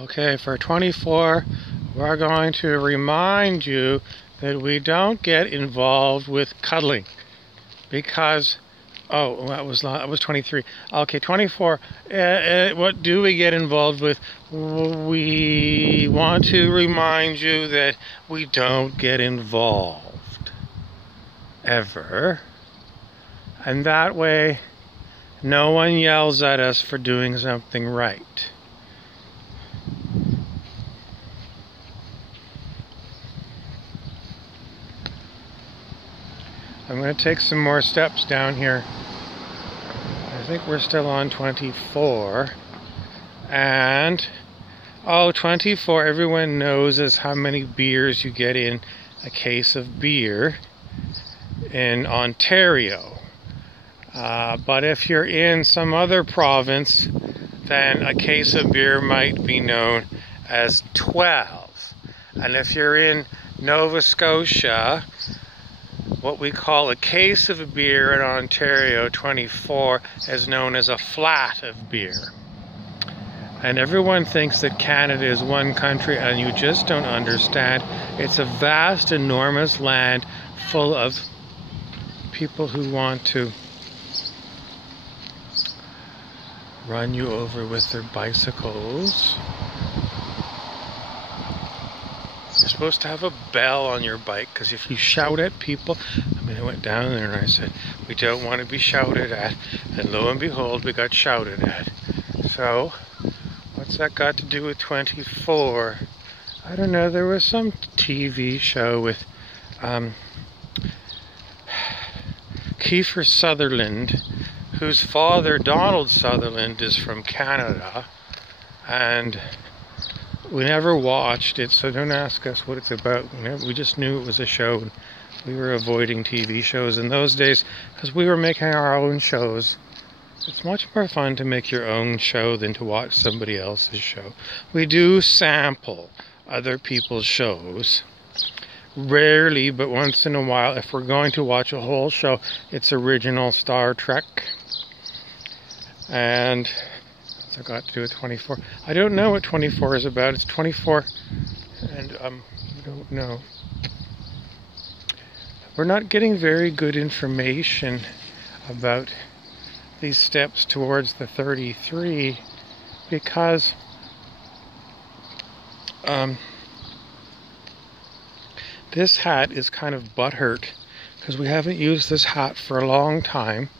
Okay, for 24, we're going to remind you that we don't get involved with cuddling because, oh, that was 23. Okay, 24, what do we get involved with? We want to remind you that we don't get involved ever, and that way no one yells at us for doing something right. I'm going to take some more steps down here. I think we're still on 24. And, 24, everyone knows is how many beers you get in a case of beer in Ontario. But if you're in some other province, then a case of beer might be known as 12. And if you're in Nova Scotia, what we call a case of beer in Ontario, 24, is known as a flat of beer. And everyone thinks that Canada is one country, and you just don't understand. It's a vast, enormous land full of people who want to run you over with their bicycles. You're supposed to have a bell on your bike, because if you shout at people, I went down there and I said, we don't want to be shouted at, and lo and behold, we got shouted at. So, what's that got to do with 24? I don't know, there was some TV show with Kiefer Sutherland, whose father, Donald Sutherland, is from Canada, and we never watched it, so don't ask us what it's about. We just knew it was a show, and we were avoiding TV shows in those days because we were making our own shows. It's much more fun to make your own show than to watch somebody else's show. We do sample other people's shows. Rarely, but once in a while, if we're going to watch a whole show, it's original Star Trek. And I got to do with 24. I don't know what 24 is about. It's 24, and I don't know. We're not getting very good information about these steps towards the 33 because this hat is kind of butthurt because we haven't used this hat for a long time.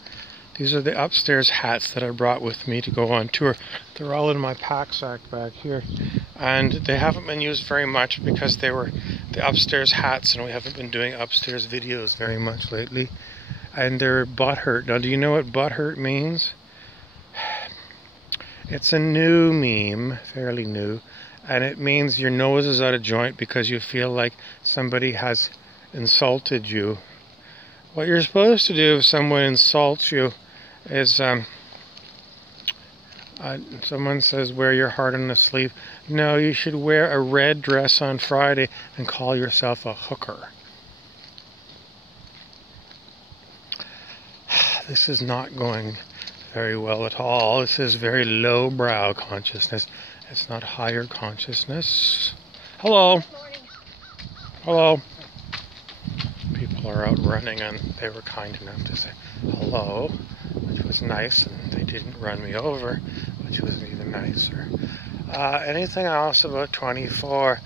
These are the upstairs hats that I brought with me to go on tour. They're all in my pack sack back here. And they haven't been used very much because they were the upstairs hats, and we haven't been doing upstairs videos very much lately. And they're butthurt. Now, do you know what butthurt means? It's a new meme, fairly new. And it means your nose is out of joint because you feel like somebody has insulted you. What you're supposed to do if someone insults you is someone says wear your heart on the sleeve. No, you should wear a red dress on Friday and call yourself a hooker. This is not going very well at all. This is very lowbrow consciousness. It's not higher consciousness. Hello. Hello. People are out running, and they were kind enough to say hello, which was nice, and they didn't run me over, which was even nicer. Anything else about 24?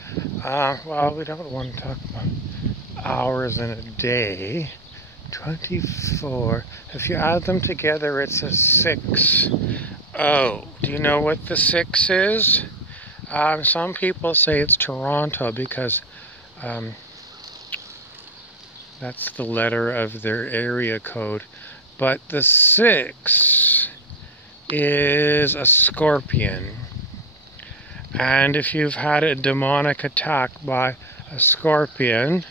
Well, we don't want to talk about hours in a day. 24, if you add them together, it's a 6. Oh, do you know what the 6 is? Some people say it's Toronto because that's the letter of their area code. But the 6 is a scorpion. And if you've had a demonic attack by a scorpion,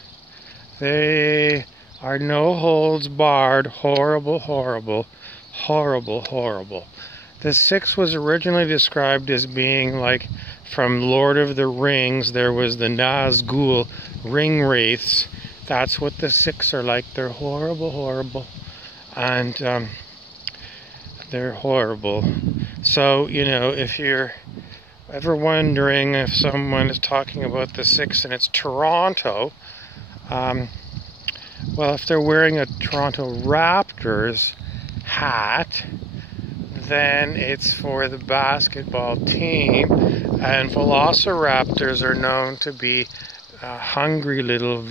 they are no holds barred, horrible, horrible, horrible, horrible. The 6 was originally described as being like from Lord of the Rings. There was the Nazgul ring wraiths. That's what the 6 are like. They're horrible, horrible. And they're horrible. So, you know, if you're ever wondering if someone is talking about the 6 and it's Toronto, well, if they're wearing a Toronto Raptors hat, then it's for the basketball team. And velociraptors are known to be hungry little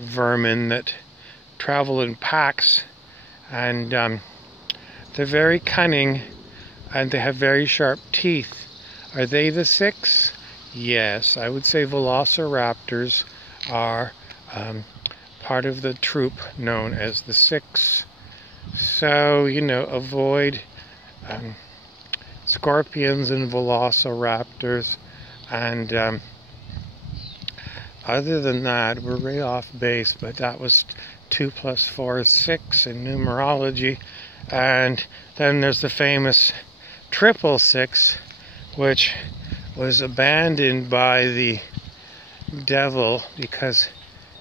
vermin that travel in packs, and they're very cunning, and they have very sharp teeth. Are they the 6? Yes, I would say velociraptors are part of the troop known as the 6. So, avoid scorpions and velociraptors. And other than that, we're way off base, but that was 2 + 4 is 6 in numerology. And then there's the famous 666, which was abandoned by the devil because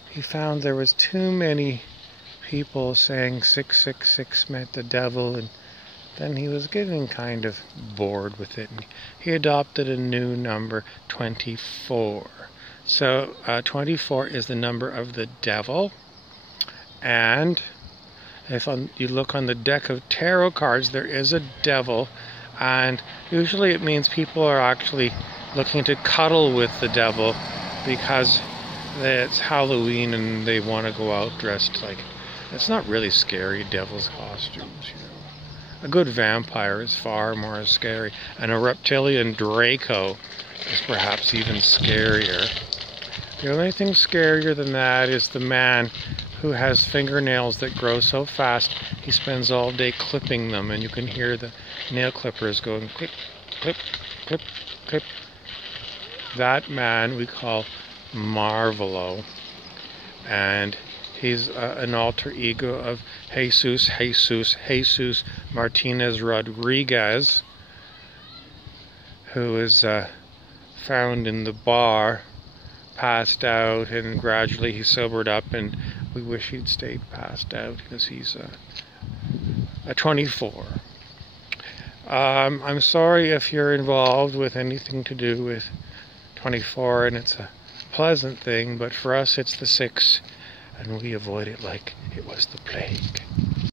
he found there was too many people saying 666 meant the devil, and then he was getting kind of bored with it, and he adopted a new number, 24. So 24 is the number of the devil, and if you look on the deck of tarot cards, there is a devil, and usually it means people are actually looking to cuddle with the devil because it's Halloween and they want to go out dressed like... It's not really scary, devil's costumes, A good vampire is far more scary, and a reptilian Draco is perhaps even scarier. The only thing scarier than that is the man who has fingernails that grow so fast he spends all day clipping them, and you can hear the nail clippers going clip, clip, clip, clip. That man we call Marvolo, and he's an alter ego of Jesus Martinez Rodriguez, who is found in the bar, passed out, and gradually he sobered up, and we wish he'd stayed passed out because he's a 24. I'm sorry if you're involved with anything to do with 24 and it's a pleasant thing, but for us it's the 6, and we avoid it like it was the plague.